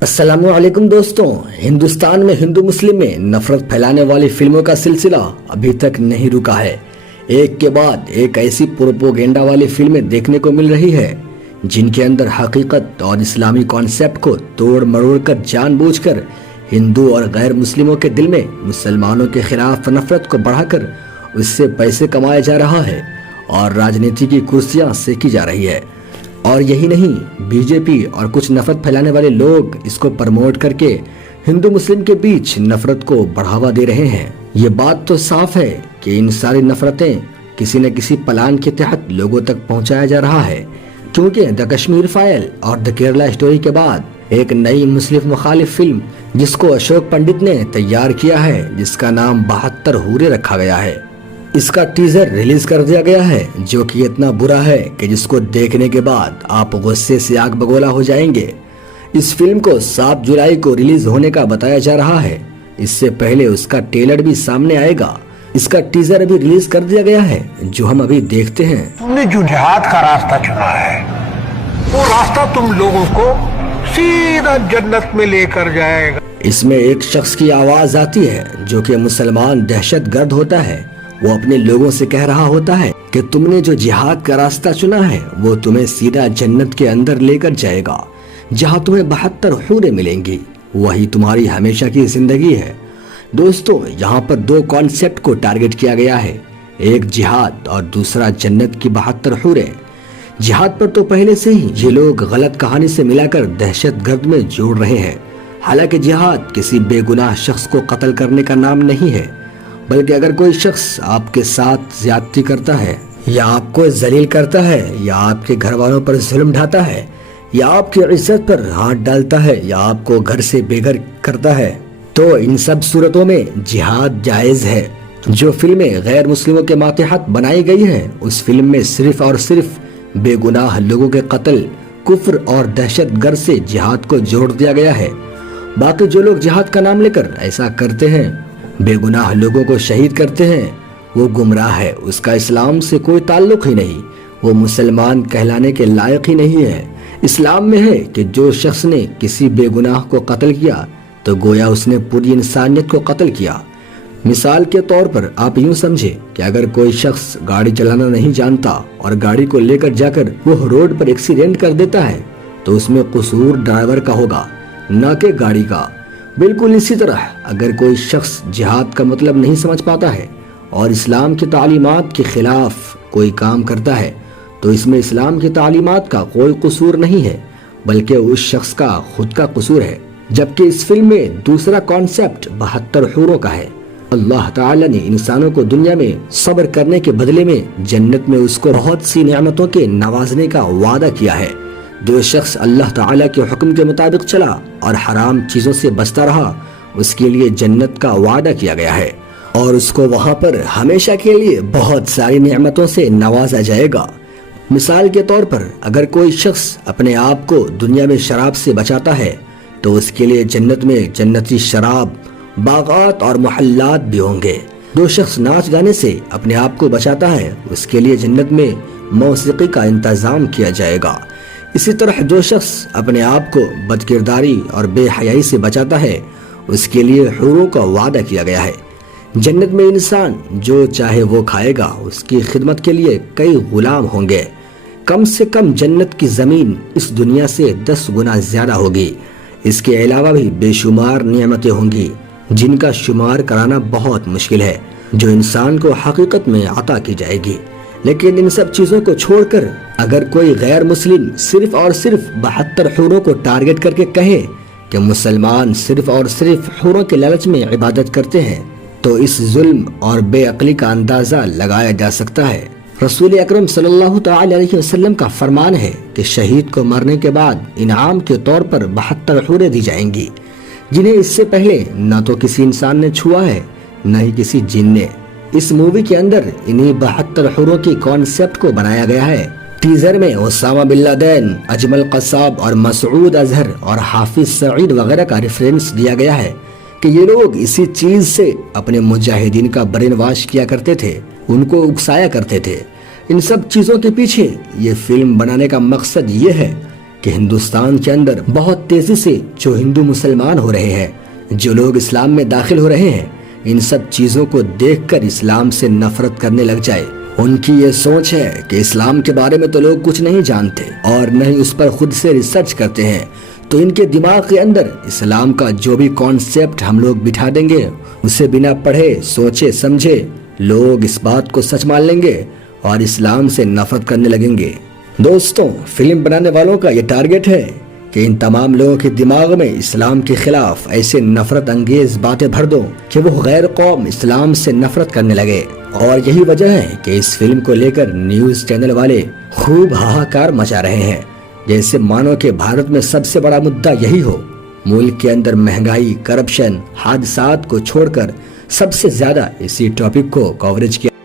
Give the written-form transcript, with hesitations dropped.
السلام علیکم دوستوں، ہندوستان میں ہندو مسلم میں نفرت پھیلانے والی فلموں کا سلسلہ ابھی تک نہیں رکا ہے۔ ایک کے بعد ایک ایسی پروپوگینڈا والی فلمیں دیکھنے کو مل رہی ہے جن کے اندر حقیقت اور اسلامی کانسیپٹ کو توڑ مروڑ کر جان بوجھ کر ہندو اور غیر مسلموں کے دل میں مسلمانوں کے خلاف نفرت کو بڑھا کر اس سے پیسے کمایا جا رہا ہے اور راجنیتی کی کرسیاں سینکی جا رہی ہے۔ اور یہی نہیں، بی جے پی اور کچھ نفرت پھیلانے والے لوگ اس کو پرموٹ کر کے ہندو مسلم کے بیچ نفرت کو بڑھاوا دے رہے ہیں۔ یہ بات تو صاف ہے کہ ان ساری نفرتیں کسی نہ کسی پلان کے تحت لوگوں تک پہنچایا جا رہا ہے، کیونکہ دا کشمیر فائل اور دا کیرلا اسٹوری کے بعد ایک نئی مسلم مخالف فلم جس کو اشوک پنڈت نے تیار کیا ہے، جس کا نام 72 حوریں رکھا گیا ہے، اس کا ٹیزر ریلیز کر دیا گیا ہے، جو کہ اتنا برا ہے کہ جس کو دیکھنے کے بعد آپ غصے سے آگ بگولا ہو جائیں گے۔ اس فلم کو 7 جولائی کو ریلیز ہونے کا بتایا جا رہا ہے۔ اس سے پہلے اس کا ٹریلر بھی سامنے آئے گا۔ اس کا ٹیزر ابھی ریلیز کر دیا گیا ہے، جو ہم ابھی دیکھتے ہیں۔ تم نے جو جہاد کا راستہ چنا ہے، وہ راستہ تم لوگوں کو سیدھا جنت میں لے کر جائے گا۔ اس میں ایک شخص کی آواز آتی ہے جو کہ مسلمان دہشت گرد ہوتا ہے۔ وہ اپنے لوگوں سے کہہ رہا ہوتا ہے کہ تم نے جو جہاد کا راستہ چنا ہے وہ تمہیں سیدھا جنت کے اندر لے کر جائے گا، جہاں تمہیں 72 حوریں ملیں گی، وہی تمہاری ہمیشہ کی زندگی ہے۔ دوستو، یہاں پر 2 کانسیپٹ کو ٹارگٹ کیا گیا ہے، ایک جہاد اور دوسرا جنت کی 72 حوریں۔ جہاد پر تو پہلے سے ہی یہ لوگ غلط کہانی سے ملا کر دہشت گرد میں جوڑ رہے ہیں۔ حالانکہ جہاد کسی بے گناہ شخص کو قتل کرنے کا نام نہیں ہے، بلکہ اگر کوئی شخص آپ کے ساتھ زیادتی کرتا ہے، یا آپ کو ذلیل کرتا ہے، یا آپ کے گھر والوں پر ظلم ڈھاتا ہے، یا آپ کی عزت پر ہاتھ ڈالتا ہے، یا آپ کو گھر سے بے گھر کرتا ہے، تو ان سب صورتوں میں جہاد جائز ہے۔ جو فلمیں غیر مسلموں کے ماتحت بنائی گئی ہیں، اس فلم میں صرف اور صرف بے گناہ لوگوں کے قتل، کفر اور دہشت گرد سے جہاد کو جوڑ دیا گیا ہے۔ باقی جو لوگ جہاد کا نام لے کر ایسا کرتے ہیں، بے گناہ لوگوں کو شہید کرتے ہیں، وہ گمراہ ہے، اس کا اسلام سے کوئی تعلق ہی نہیں، وہ مسلمان کہلانے کے لائق ہی نہیں ہے۔ اسلام میں ہے کہ جو شخص نے کسی بے گناہ کو قتل کیا تو گویا اس نے پوری انسانیت کو قتل کیا۔ مثال کے طور پر آپ یوں سمجھے کہ اگر کوئی شخص گاڑی چلانا نہیں جانتا اور گاڑی کو لے کر جا کر وہ روڈ پر ایکسیڈنٹ کر دیتا ہے، تو اس میں قصور ڈرائیور کا ہوگا، نہ کہ گاڑی کا۔ بالکل اسی طرح اگر کوئی شخص جہاد کا مطلب نہیں سمجھ پاتا ہے اور اسلام کی تعلیمات کے خلاف کوئی کام کرتا ہے، تو اس میں اسلام کی تعلیمات کا کوئی قصور نہیں ہے، بلکہ اس شخص کا خود کا قصور ہے۔ جبکہ اس فلم میں دوسرا کانسیپٹ 72 حوروں کا ہے۔ اللہ تعالی نے انسانوں کو دنیا میں صبر کرنے کے بدلے میں جنت میں اس کو بہت سی نعمتوں کے نوازنے کا وعدہ کیا ہے۔ جو شخص اللہ تعالیٰ کے حکم کے مطابق چلا اور حرام چیزوں سے بچتا رہا، اس کے لیے جنت کا وعدہ کیا گیا ہے، اور اس کو وہاں پر ہمیشہ کے لیے بہت ساری نعمتوں سے نوازا جائے گا۔ مثال کے طور پر اگر کوئی شخص اپنے آپ کو دنیا میں شراب سے بچاتا ہے، تو اس کے لیے جنت میں جنتی شراب، باغات اور محلات بھی ہوں گے۔ جو شخص ناچ گانے سے اپنے آپ کو بچاتا ہے، اس کے لیے جنت میں موسیقی کا انتظام کیا جائے گا۔ اسی طرح جو شخص اپنے آپ کو بد کرداری اور بے حیائی سے بچاتا ہے، اس کے لیے حوروں کا وعدہ کیا گیا ہے۔ جنت میں انسان جو چاہے وہ کھائے گا، اس کی خدمت کے لیے کئی غلام ہوں گے۔ کم سے کم جنت کی زمین اس دنیا سے 10 گنا زیادہ ہوگی۔ اس کے علاوہ بھی بے شمار نعمتیں ہوں گی جن کا شمار کرانا بہت مشکل ہے، جو انسان کو حقیقت میں عطا کی جائے گی۔ لیکن ان سب چیزوں کو چھوڑ کر اگر کوئی غیر مسلم صرف اور صرف 72 حوروں کو ٹارگٹ کر کے کہے کہ مسلمان صرف اور صرف حوروں کے لالچ میں عبادت کرتے ہیں، تو اس ظلم اور بے عقلی کا اندازہ لگایا جا سکتا ہے۔ رسول اکرم صلی اللہ تعالی علیہ وسلم کا فرمان ہے کہ شہید کو مرنے کے بعد انعام کے طور پر 72 حوریں دی جائیں گی، جنہیں اس سے پہلے نہ تو کسی انسان نے چھوا ہے، نہ ہی کسی جن نے۔ اس مووی کے اندر انہی 72 حوروں کی کانسیپٹ کو بنایا گیا ہے۔ ٹیزر میں اسامہ بن لادن، اجمل قصاب اور مسعود اظہر اور حافظ سعید وغیرہ کا ریفرنس دیا گیا ہے کہ یہ لوگ اسی چیز سے اپنے مجاہدین کا برین واش کیا کرتے تھے، ان کو اکسایا کرتے تھے۔ ان سب چیزوں کے پیچھے یہ فلم بنانے کا مقصد یہ ہے کہ ہندوستان کے اندر بہت تیزی سے جو ہندو مسلمان ہو رہے ہیں، جو لوگ اسلام میں داخل ہو رہے ہیں، ان سب چیزوں کو دیکھ کر اسلام سے نفرت کرنے لگ جائے۔ ان کی یہ سوچ ہے کہ اسلام کے بارے میں تو لوگ کچھ نہیں جانتے اور نہ ہی اس پر خود سے ریسرچ کرتے ہیں، تو ان کے دماغ کے اندر اسلام کا جو بھی کانسیپٹ ہم لوگ بٹھا دیں گے، اسے بنا پڑھے سوچے سمجھے لوگ اس بات کو سچ مان لیں گے اور اسلام سے نفرت کرنے لگیں گے۔ دوستوں، فلم بنانے والوں کا یہ ٹارگٹ ہے کہ ان تمام لوگوں کے دماغ میں اسلام کے خلاف ایسے نفرت انگیز باتیں بھر دو کہ وہ غیر قوم اسلام سے نفرت کرنے لگے، اور یہی وجہ ہے کہ اس فلم کو لے کر نیوز چینل والے خوب ہاہاکار مچا رہے ہیں، جیسے مانو کہ بھارت میں سب سے بڑا مدعا یہی ہو۔ ملک کے اندر مہنگائی، کرپشن، حادثات کو چھوڑ کر سب سے زیادہ اسی ٹاپک کو کوریج کیا